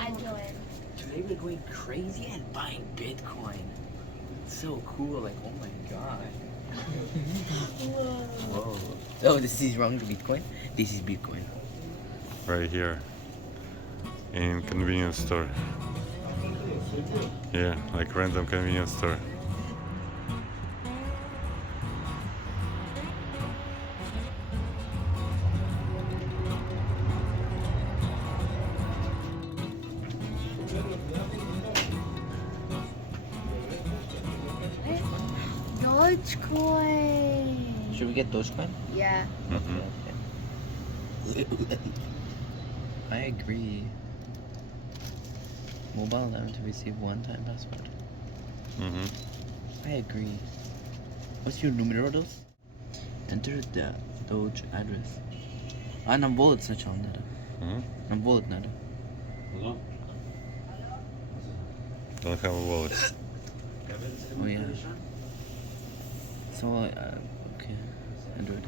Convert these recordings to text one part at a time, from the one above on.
I joined. Today we're going crazy and buying Bitcoin. So cool, like oh my god. Whoa. Oh, this is wrong Bitcoin? This is Bitcoin. Right here. In convenience store. Yeah, like random convenience store. Dogecoin. Should we get Dogecoin? Yeah. Mm-hmm. Okay. I agree. Mobile allowed to receive one-time password. Mm-hmm. I agree. What's your numerodos? Enter the Doge address. Nam wallet search on that. Nam wallet nada. Don't have a wallet. Oh yeah. So okay. Android.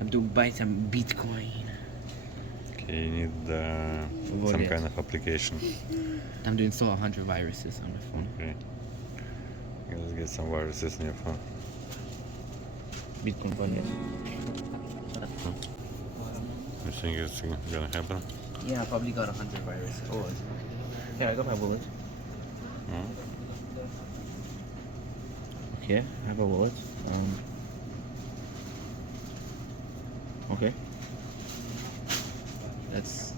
I'm to buy some Bitcoin. Okay, you need some Wallet. kind of application. I'm to install 100 viruses on the phone. Okay. Let's get some viruses on your phone. Bitcoin wallet. You think it's gonna happen? Yeah, I probably got 100 viruses. Oh, yeah, I got my wallet. Hmm? Okay, I have a wallet. Okay. That's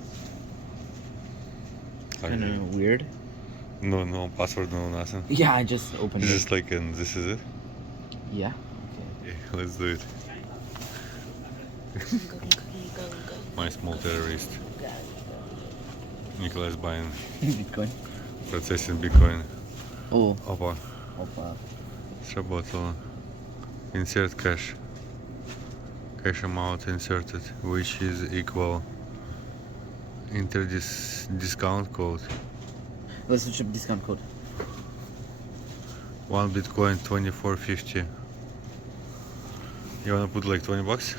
kind of weird. No password, no nothing. Yeah, I just opened It's it. just like, and this is it? Yeah. Okay, let's do it. My small terrorist. Nikolai's buying, Bitcoin. processing Bitcoin. Oh. Опа, Опа. сработало. Insert cash. Cash amount inserted, which is equal. Enter this discount code. Let's switch up discount code. 1 Bitcoin 24.50. You wanna put like 20 bucks?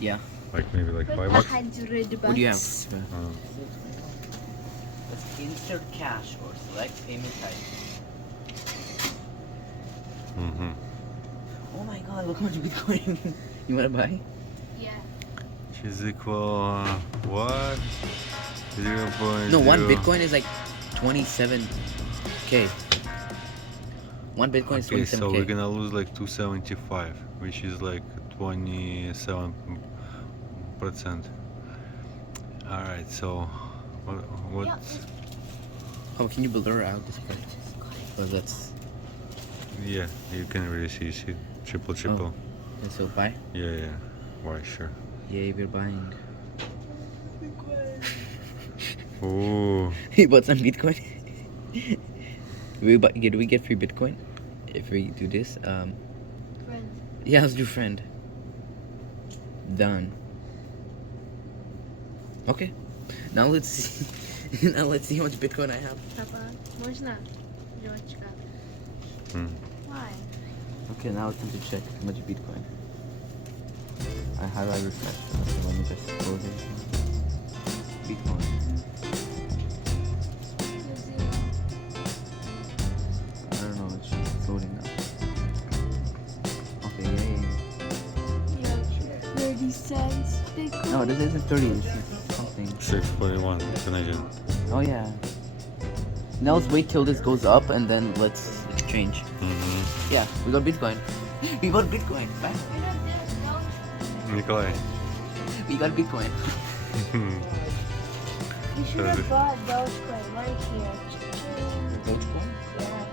Yeah. Like maybe like 5 bucks? 100 What do you have? bucks. Let's insert cash or select payment type. Mm-hmm. Oh my god, look how much Bitcoin. You wanna buy? Yeah. Which is equal what? 0.0. No, one Bitcoin is like 27k. One Bitcoin is Okay, 27k. so we're gonna lose like 275, which is like 27%. Alright, so what? Oh, can you blur out this part? Because that's. Yeah, you can really see triple. Oh. And so buy? Yeah. Why, sure. Yeah, we're buying. Ooh. He bought some Bitcoin. Do we get free Bitcoin if we do this? Friend. Yeah, let's do friend. Done. Okay. Now let's see. Now let's see how much Bitcoin I have. Papa, можно? Девочка. Hmm. Why? Okay, now it's time to check how much Bitcoin. How do I refresh? Okay, let me just close it. Bitcoin. I don't know, it's loading now. Okay, yay. 30 cents. Bitcoin. No, this isn't 30, this is something. 641 Canadian. Oh yeah. Now let's wait till this goes up and then let's exchange. Mm-hmm. Yeah, we got Bitcoin. We got Bitcoin. Bye. Nikolai. We got Bitcoin. You should have bought Dogecoin right here. Dogecoin? Yeah.